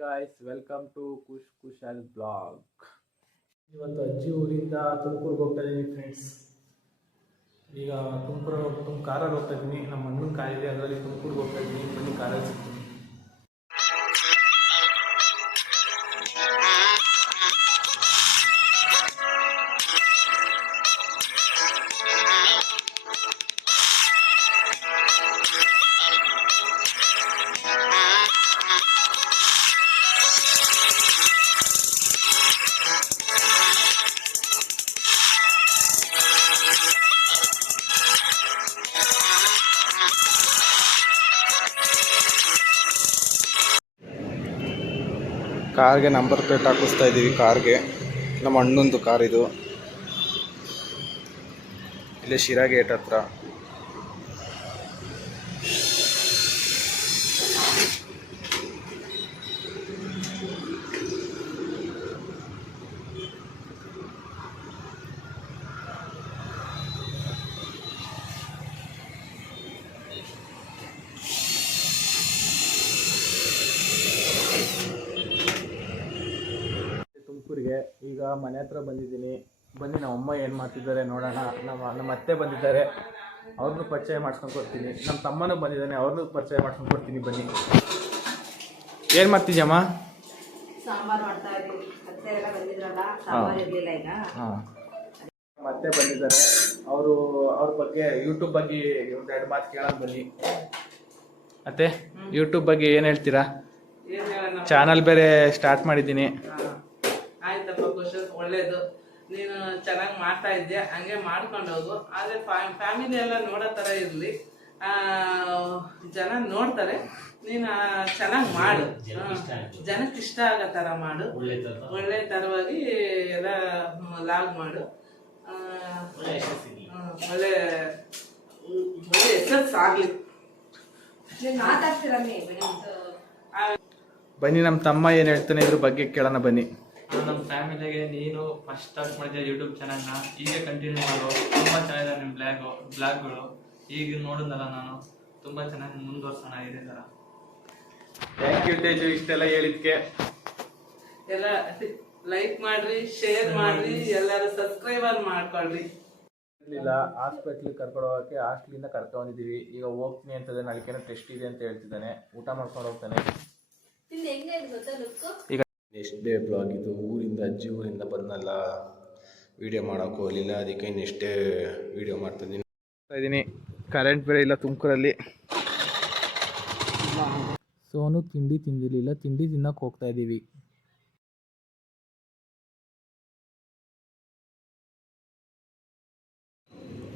Guys, welcome to Kushal blog. ಇವತ್ತು ಅಜ್ಜಿ ಊರಿಂದ ತುಮಕೂರಿಗೆ ಹೋಗ್ತಾ ಇದ್ದೀನಿ ಫ್ರೆಂಡ್ಸ್. ಈಗ ಕಾರಲ್ಲಿ ಹೋಗ್ತಾ ಇದ್ದೀನಿ. ನಮ್ಮ ಅಣ್ಣನ ಕಾರಿದೆ, ಅದರಲ್ಲಿ ತುಮಕೂರಿಗೆ ಹೋಗ್ತಾ ಇದ್ದೀನಿ. ಬನ್ನಿ ಕಾರಲ್ಲಿ ಸಿಗ್ತೀನಿ. ಕಾರ್ಗೆ ನಂಬರ್ ಪ್ಲೇಟ್ ಹಾಕಿಸ್ತಾ ಇದ್ದೀವಿ. ಕಾರ್ಗೆ ನಮ್ಮ ಅಣ್ಣಂದು ಕಾರ್ ಇದು. ಇಲ್ಲೇ ಶಿರಾ ಗೇಟ್ ಹತ್ರ. ತುಮಕೂರಿಗೆ ಈಗ ಮನೆ ಹತ್ರ ಬಂದಿದ್ದೀನಿ. ಬನ್ನಿ ನಮ್ಮ ಅಮ್ಮ ಏನು ಮಾಡ್ತಿದ್ದಾರೆ ನೋಡೋಣ. ನಮ್ಮ ಅತ್ತೆ ಬಂದಿದ್ದಾರೆ, ಅವ್ರನ್ನೂ ಪರಿಚಯ ಮಾಡ್ಸ್ಕೊಂಡು ಕೊಡ್ತೀನಿ. ನಮ್ಮ ತಮ್ಮನೂ ಬಂದಿದ್ದಾನೆ, ಅವ್ರನ್ನೂ ಪರಿಚಯ ಮಾಡ್ಸ್ಕೊಂಡು ಕೊಡ್ತೀನಿ. ಬನ್ನಿ. ಏನು ಮಾಡ್ತಿದ್ಯಮ್ಮ? ಸಾಂಬಾರು ಮಾಡ್ತಾ ಇದ್ದೀವಿ. ಅತ್ತೆ ಎಲ್ಲ ಬಂದಿದ್ರಲ್ಲ, ಸಾಂಬಾರು ಇರಲಿಲ್ಲ ಈಗ. ನಮ್ಮ ಅತ್ತೆ ಬಂದಿದ್ದಾರೆ, ಅವ್ರ ಬಗ್ಗೆ ಯೂಟ್ಯೂಬ್ ಬಗ್ಗೆ ಒಂದೆರಡು ಮಾತು ಕೇಳೋಣ ಬನ್ನಿ. ಅತ್ತೆ, ಯೂಟ್ಯೂಬ್ ಬಗ್ಗೆ ಏನು ಹೇಳ್ತೀರಾ? ಚಾನಲ್ ಬೇರೆ ಸ್ಟಾರ್ಟ್ ಮಾಡಿದ್ದೀನಿ. ಆಯ್ತಪ್ಪ, ಖುಷಿ, ಒಳ್ಳೇದು. ನೀನು ಚೆನ್ನಾಗಿ ಮಾಡ್ತಾ ಇದ್ಯಾ, ಹಂಗೆ ಮಾಡ್ಕೊಂಡು ಹೋಗು. ಆದರೆ ಫ್ಯಾಮಿಲಿ ಎಲ್ಲ ನೋಡೋ ಥರ ಇರಲಿ, ಜನ ನೋಡ್ತಾರೆ. ನೀನು ಚೆನ್ನಾಗಿ ಮಾಡು, ಜನಕ್ಕೆ ಇಷ್ಟ ಆಗೋ ಥರ ಮಾಡು. ಒಳ್ಳೆ ಥರವಾಗಿ ಎಲ್ಲ ಲಾಗ್ ಮಾಡು. ಒಳ್ಳೆ ಯಶಸ್ಸು ಆಗಲಿ. ಬನ್ನಿ, ನಮ್ಮ ತಮ್ಮ ಏನು ಹೇಳ್ತಾನೆ ಇದ್ರ ಬಗ್ಗೆ ಕೇಳೋಣ ಬನ್ನಿ. ನಮ್ಮ ಫ್ಯಾಮಿಲಿಗೆ ನೀನು ಫಸ್ಟ್ ಸ್ಟಾರ್ಟ್ ಮಾಡಿದ್ದೆ ಯೂಟ್ಯೂಬ್ ಚಾನಲ್ನ, ಹೀಗೆ ಕಂಟಿನ್ಯೂ ಮಾಡು. ತುಂಬ ಚೆನ್ನಾಗಿದೆ ನಿಮ್ಮ ಬ್ಲಾಗ್ಗಳು. ಈಗ ನೋಡಿದ್ನಲ್ಲ ನಾನು, ತುಂಬ ಚೆನ್ನಾಗಿ ಮುಂದುವರ್ಸೋಣ ಇದೇ ಥರ. ಥ್ಯಾಂಕ್ ಯು ತೇಜು, ಇಷ್ಟೆಲ್ಲ ಹೇಳಿದ್ಕೆ. ಎಲ್ಲ ಲೈಕ್ ಮಾಡ್ರಿ, ಶೇರ್ ಮಾಡ್ರಿ, ಎಲ್ಲರೂ ಸಬ್ಸ್ಕ್ರೈಬರ್ ಮಾಡ್ಕೊಳ್ರಿ. ಇರಲಿಲ್ಲ, ಹಾಸ್ಪಿಟ್ಲಿಗೆ ಕರ್ಕೊಂಡು ಹೋಗೋಕ್ಕೆ ಹಾಸ್ಟ್ಲಿಂದ ಕರ್ಕೊಂಡಿದ್ದೀವಿ. ಈಗ ಹೋಗ್ತೀನಿ ಅಂತಂದ್ರೆ ನಾಳೆಕೇನೋ ಟೆಸ್ಟ್ ಇದೆ ಅಂತ ಹೇಳ್ತಿದ್ದಾನೆ. ಊಟ ಮಾಡ್ಕೊಂಡು ಹೋಗ್ತಾನೆ. ಈಗ ನೆಕ್ಸ್ಟ್ ಡೇ ಬ್ಲಾಗ್ ಇದು. ಅಜ್ಜಿ ಊರಿಂದ ಬಂದಲ್ಲ, ವಿಡಿಯೋ ಮಾಡೋಕೆ ಹೋಗಲಿಲ್ಲ, ಅದಕ್ಕೆ ನೆಕ್ಸ್ಟ್ ಡೇ ವಿಡಿಯೋ ಮಾಡ್ತಾಯಿದ್ದೀನಿ. ಕರೆಂಟ್ ಬೇರೆ ಇಲ್ಲ ತುಮಕೂರಲ್ಲಿ. ಸೋನು ತಿಂಡಿ ತಿಂದಿರಲಿಲ್ಲ, ತಿಂಡಿ ತಿನ್ನೋಕೆ ಹೋಗ್ತಾ ಇದ್ದೀವಿ.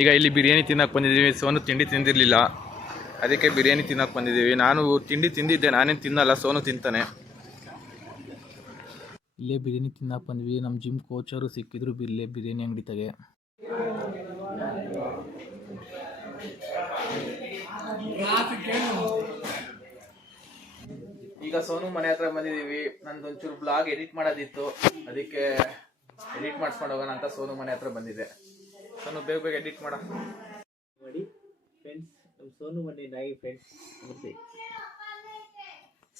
ಈಗ ಇಲ್ಲಿ ಬಿರಿಯಾನಿ ತಿನ್ನೋಕೆ ಬಂದಿದ್ದೀವಿ. ಸೋನು ತಿಂಡಿ ತಿಂದಿರಲಿಲ್ಲ, ಅದಕ್ಕೆ ಬಿರಿಯಾನಿ ತಿನ್ನೋಕೆ ಬಂದಿದ್ದೀವಿ. ನಾನು ತಿಂಡಿ ತಿಂದಿದ್ದೆ, ನಾನೇನು ತಿನ್ನಲ್ಲ, ಸೋನು ತಿಂತಾನೆ. ಇಲ್ಲೇ ಬಿರಿಯಾನಿ ತಿನ್ನೋಕೆ ಬಂದ್ವಿ. ನಮ್ಮ ಜಿಮ್ ಕೋಚರು ಸಿಕ್ಕಿದ್ರು ಇಲ್ಲೇ ಬಿರಿಯಾನಿ ಅಂಗಡಿ ತಗೆ. ಈಗ ಸೋನು ಮನೆ ಹತ್ರ ಬಂದಿದ್ದೀವಿ. ನಂದೊಂಚೂರು ಬ್ಲಾಗ್ ಎಡಿಟ್ ಮಾಡೋದಿತ್ತು, ಅದಕ್ಕೆ ಎಡಿಟ್ ಮಾಡಿಸ್ಕೊಂಡು ಹೋಗೋಣ ಅಂತ ಸೋನು ಮನೆ ಹತ್ರ ಬಂದಿದೆ. ಸೋನು, ಬೇಗ ಬೇಗ ಎಡಿಟ್ ಮಾಡ ನೋಡಿ ಫ್ರೆಂಡ್ಸ್. ನಮ್ಮ ಸೋನು ಮನೆ ನಾಯಿ ಫ್ರೆಂಡ್ಸ್.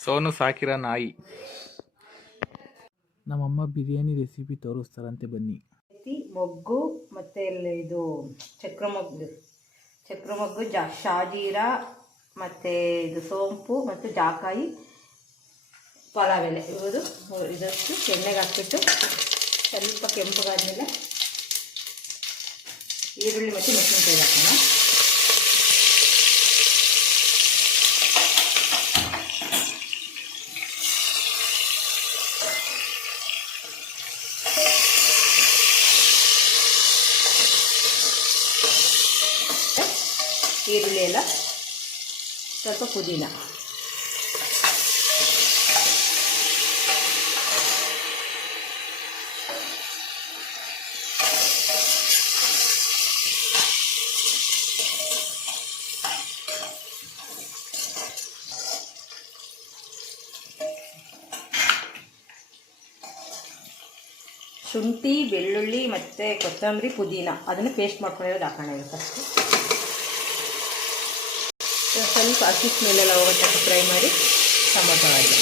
ಸೋನು ಸಾಕಿರೋ ನಾಯಿ. ನಮ್ಮಮ್ಮ ಬಿರಿಯಾನಿ ರೆಸಿಪಿ ತೋರಿಸ್ತಾರಂತೆ, ಬನ್ನಿ. ಮೊಗ್ಗು ಮತ್ತು ಇದು ಚಕ್ರಮೊಗ್ಗು, ಶಾಜೀರ ಮತ್ತು ಇದು ಸೋಂಪು ಮತ್ತು ಜಾಕಾಯಿ, ಪಲಾವ್ ಎಲೆ ಇದಷ್ಟು ಎಣ್ಣೆಗೆ ಹಾಕ್ಬಿಟ್ಟು ಸ್ವಲ್ಪ ಕೆಂಪಗಾದ್ಮೇಲೆ ಈರುಳ್ಳಿ ಮತ್ತು ಮೆಣಸಿನಕಾಯಿ ಹಾಕೋಣ. ಈರುಳ್ಳಿ ಎಲ್ಲ, ಸ್ವಲ್ಪ ಪುದೀನ, ಶುಂಠಿ, ಬೆಳ್ಳುಳ್ಳಿ ಮತ್ತು ಕೊತ್ತಂಬರಿ, ಪುದೀನ ಅದನ್ನು ಪೇಸ್ಟ್ ಮಾಡ್ಕೊಂಡಿರೋದು ಹಾಕೋಣ ಫಸ್ಟು. ಸ್ವಲ್ಪ ಹಸಿ ಸ್ಮೆಲ್ಲೆಲ್ಲ ಹೋಗೋಕ್ಕೆ ಫ್ರೈ ಮಾಡಿ ಟೊಮೊಟೊ ಹಾಕಿ.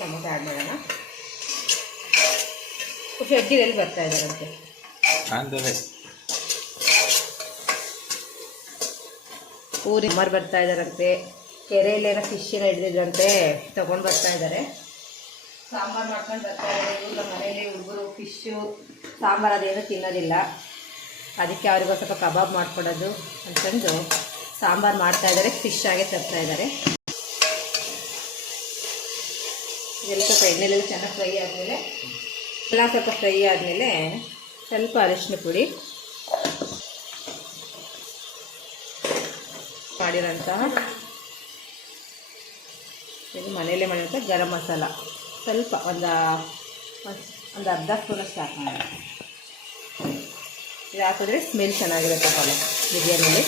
ಟೊಮೊಟೊ ಆ್ಯಡ್ ಮಾಡೋಣ. ಖುಷಿ ಅಜ್ಜಿ ಎಲ್ಲಿ ಬರ್ತಾ ಇದ್ದಾರಂತೆ? ಊರಿ ಅಮ್ಮರು ಬರ್ತಾ ಇದ್ದಾರಂತೆ. ಕೆರೆಯಲ್ಲೇನೋ ಫಿಶ್ಶಿನ ಹಿಡಿದಿದ್ರಂತೆ, ತೊಗೊಂಡು ಬರ್ತಾ ಇದ್ದಾರೆ. ಸಾಂಬಾರು ಮಾಡ್ಕೊಂಡು ಬರ್ತಾ ಇದ್ದಾರೆ. ಇವಾಗ ಮನೇಲಿ ಹುಡುಗರು ಫಿಶ್ಶು ಸಾಂಬಾರು ಅದೇನು ತಿನ್ನೋದಿಲ್ಲ, ಅದಕ್ಕೆ ಅವ್ರಿಗೂ ಸ್ವಲ್ಪ ಕಬಾಬ್ ಮಾಡಿಕೊಡೋದು ಅಂತಂದು ಸಾಂಬಾರು ಮಾಡ್ತಾಯಿದ್ದಾರೆ. ಫಿಶ್ ಆಗೇ ತರ್ತಾ ಇದ್ದಾರೆ. ಇದೆಲ್ಲ ಸ್ವಲ್ಪ ಎಣ್ಣೆಲೆಲ್ಲ ಚೆನ್ನಾಗಿ ಫ್ರೈ ಆದಮೇಲೆ ಎಲ್ಲ ಸ್ವಲ್ಪ ಫ್ರೈ ಆದಮೇಲೆ ಸ್ವಲ್ಪ ಅರಿಶಿನ ಪುಡಿ, ಮಾಡಿರೋಂತಹ ಇದು ಮನೆಯಲ್ಲೇ ಮಾಡಿರೋಂಥ ಗರಂ ಮಸಾಲ ಸ್ವಲ್ಪ ಒಂದು ಅರ್ಧ ಸ್ಪೂನಷ್ಟು ಹಾಕೋಣ. ಇದು ಹಾಕಿದ್ರೆ ಸ್ಮೆಲ್ ಚೆನ್ನಾಗಿರುತ್ತೆ ಪಲ್ಯ ಬಿರಿಯಾನಿಲಿ.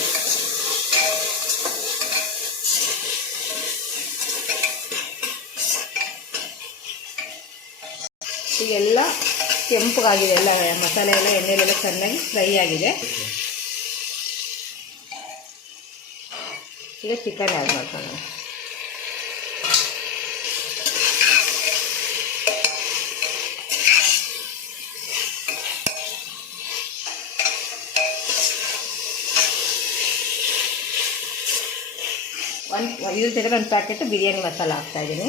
ಈಗೆಲ್ಲ ಕೆಂಪಗಾಗಿದೆ, ಎಲ್ಲ ಮಸಾಲೆ ಎಲ್ಲ ಎಣ್ಣೆಲೆಲ್ಲ ಚೆನ್ನಾಗಿ ಫ್ರೈ ಆಗಿದೆ. ಈಗ ಚಿಕನ್ ಆ್ಯಡ್ ಮಾಡ್ಕೊಳ್ಳೋಣ. ಇದ್ರ ಜೊತೆಗೆ ಒಂದು ಪ್ಯಾಕೆಟ್ ಬಿರಿಯಾನಿ ಮಸಾಲ ಹಾಕ್ತಾಯಿದ್ದೀನಿ.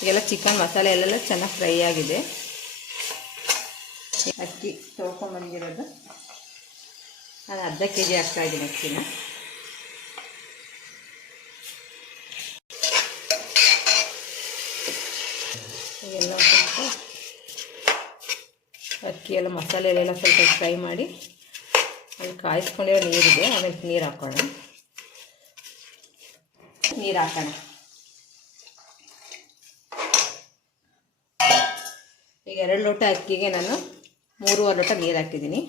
ಈಗೆಲ್ಲ ಚಿಕನ್ ಮಸಾಲೆ ಎಲ್ಲ ಚೆನ್ನಾಗಿ ಫ್ರೈ ಆಗಿದೆ. ಅಕ್ಕಿ ತೊಳ್ಕೊಂಬಂದಿರೋದು ನಾನು ಅರ್ಧ kg ಹಾಕ್ತಾಯಿದ್ದೀನಿ ಅಕ್ಕಿನ. ಎಲ್ಲ ಸ್ವಲ್ಪ ಅಕ್ಕಿ ಎಲ್ಲ ಮಸಾಲೆ ಎಲ್ಲ ಸ್ವಲ್ಪ ಫ್ರೈ ಮಾಡಿ ಅಲ್ಲಿ ಕಾಯಿಸ್ಕೊಂಡಿರೋ ನೀರಿದೆ, ಆಮೇಲೆ ನೀರು ಹಾಕೋಣ. ನೀರು ಹಾಕೋಣ. ಈಗ 2 ಲೋಟ ಅಕ್ಕಿಗೆ ನಾನು 3.5 ಲೋಟ ನೀರು ಹಾಕಿದ್ದೀನಿ.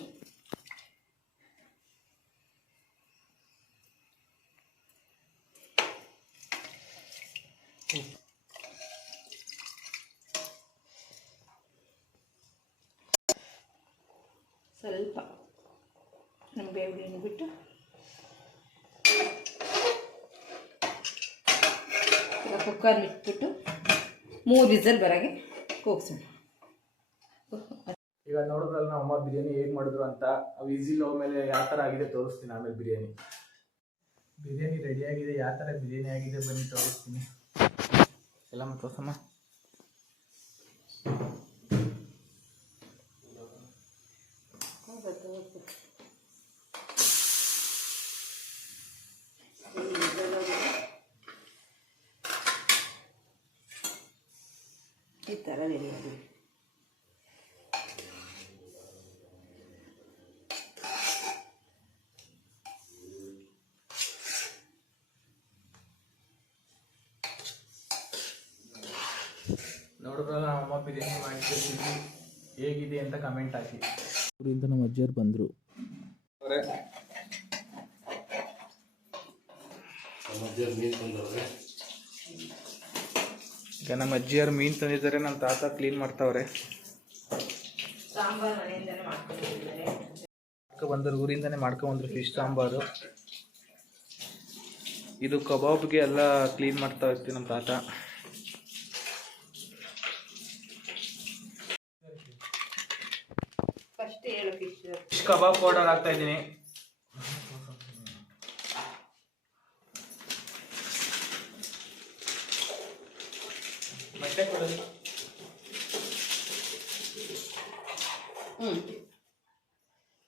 ಸ್ವಲ್ಪ ನಿಂಬೆ ಹುಳಿ ಬಿಟ್ಟು ಕುಕ್ಕರ್ ಇಟ್ಬಿಟ್ಟು 3 ವಿಸಲ್ ಬರೋಗೆ ಕೂಗ್ಸೋಣ. ಈಗ ನೋಡಿದ್ರಲ್ಲ ನಮ್ಮ ಅಮ್ಮ ಬಿರಿಯಾನಿ ಹೇಗೆ ಮಾಡಿದ್ರು ಅಂತ. ವಿಸಿಲ್ ಹೋದ್ಮೇಲೆ ಯಾವ ಥರ ಆಗಿದೆ ತೋರಿಸ್ತೀನಿ. ಆಮೇಲೆ ಬಿರಿಯಾನಿ ರೆಡಿಯಾಗಿದೆ, ಯಾವ ಥರ ಬಿರಿಯಾನಿ ಆಗಿದೆ ಬನ್ನಿ ತೋರಿಸ್ತೀನಿ. ಎಲ್ಲ ತೋರ್ಸಮ್ಮ. ಈ ಥರ ರೆಡಿಯಾಗಿದೆ. ನೋಡಿದ್ರಲ್ಲ ನಮ್ಮಮ್ಮ ಬಿರಿಯಾನಿ ಮಾಡಿದ್ದು ಹೇಗಿದೆ ಅಂತ ಕಮೆಂಟ್ ಹಾಕಿ. ಊರಿಂದ ನಮ್ಮ ಅಜ್ಜಿಯರು ಬಂದರು. ಈಗ ನಮ್ಮ ಅಜ್ಜಿಯರು ಮೀನು ತಂದಿದ್ದಾರೆ, ನಮ್ಮ ತಾತ ಕ್ಲೀನ್ ಮಾಡ್ತಾವ್ರೆ. ಸಾಂಬಾರು ಮನೆಯಿಂದನೇ ಮಾಡ್ಕೊಂಡಿದ್ದಾರೆ. ಬಂದರು, ಊರಿಂದನೇ ಮಾಡ್ಕೊಂಡ್ಬಂದ್ರು ಫಿಶ್ ಸಾಂಬಾರು. ಇದು ಕಬಾಬ್ಗೆ ಎಲ್ಲ ಕ್ಲೀನ್ ಮಾಡ್ತಾ ಇರ್ತೀವಿ ನಮ್ಮ ತಾತ. ಫಸ್ಟ್ ಹೇಳು ಫಿಶ್ ಕಬಾಬ್ ಪೌಡರ್ ಹಾಕ್ತಾ ಇದ್ದೀನಿ.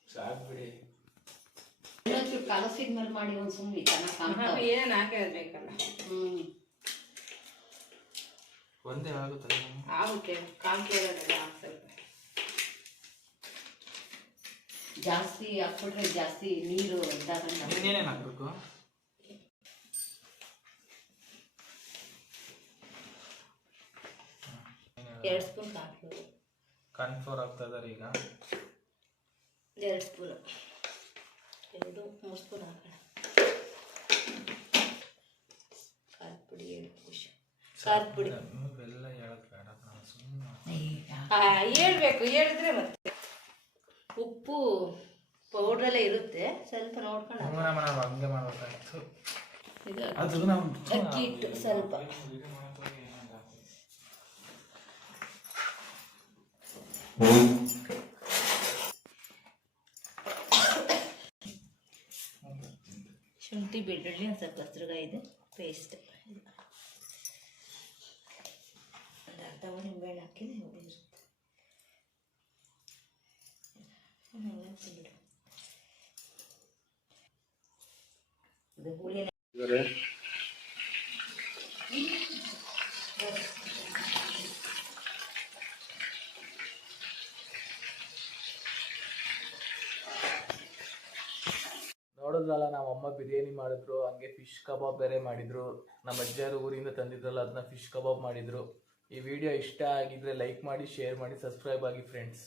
ಸಾಕ್ಬಿಡಿ. ಕಲಸಿದ್ಮೇಲೆ ಮಾಡಿ ಒಂದು ಸುಮ್ಮನೆ ಚೆನ್ನಾಗಿ ಏನು ಹಾಕಿರ್ಬೇಕಲ್ಲ. ಒಂದೇ ಆಗುತ್ತಲ್ಲ, ಆಗುತ್ತೆ. ಕಾಂಕ್ಲೇರೆಲ್ಲ ಸ್ವಲ್ಪ ಜಾಸ್ತಿ ಹಾಕ್ಬಿಟ್ರೆ ಜಾಸ್ತಿ ನೀರು ಇನ್ನೇನೇನು ಹಾಕ್ಬೇಕು? ಎರಡು ಸ್ಪೂನ್ ಕಾರ್ನ್ಫ್ಲೋರ್ ಹಾಕ್ತಾ ಇದ್ದಾರೆ ಈಗ. 2 ಸ್ಪೂನ್, 2-3 ಸ್ಪೂನ್ ಹಾಕೋಣ. ಪುಡಿ ಹೇಳು ಖುಷಿ, ಖಾರದ ಪುಡಿ ನೀವೆಲ್ಲ ಹೇಳೋದು ಬೇಡ, ನಾನು ಸುಮ್ಮನೆ ಹೇಳ್ಬೇಕು, ಹೇಳಿದ್ರೆ ಮತ್ತೆ ಉಪ್ಪು ಪೌಡ್ರಲ್ಲೇ ಇರುತ್ತೆ, ಸ್ವಲ್ಪ ನೋಡ್ಕೊಂಡು ನಾವು ಹಂಗೆ ಮಾಡ್ಬೇಕಾಯ್ತು. ಇದು ಅದು ನಾವು ಅಕ್ಕಿ ಹಿಟ್ಟು ಸ್ವಲ್ಪ, ಶುಂಠಿ ಬೆಳ್ಳುಳ್ಳಿ ಒಂದು ಸ್ವಲ್ಪ ಹಸಿರುಗಾಯಿ ಇದೆ ಪೇಸ್ಟ್, ಒಂದು ಅರ್ಧ ನಿಂಬೆಹಣ್ಣು ಹಾಕಿದ್ರೆ ಉಳಿರುತ್ತೆ. ಇದು ಹುಳಿ ನೋಡಿದ್ರಲ್ಲ, ನಮ್ಮ ಅಮ್ಮ ಬಿರಿಯಾನಿ ಮಾಡಿದ್ರು, ಹಂಗೆ ಫಿಶ್ ಕಬಾಬ್ ಬೇರೆ ಮಾಡಿದ್ರು. ನಮ್ಮ ಅಜ್ಜಾರು ಊರಿಂದ ತಂದಿದ್ರಲ್ಲ, ಅದನ್ನ ಫಿಶ್ ಕಬಾಬ್ ಮಾಡಿದ್ರು. ಈ ವಿಡಿಯೋ ಇಷ್ಟ ಆಗಿದ್ರೆ ಲೈಕ್ ಮಾಡಿ, ಶೇರ್ ಮಾಡಿ, ಸಬ್ಸ್ಕ್ರೈಬ್ ಆಗಿ ಫ್ರೆಂಡ್ಸ್.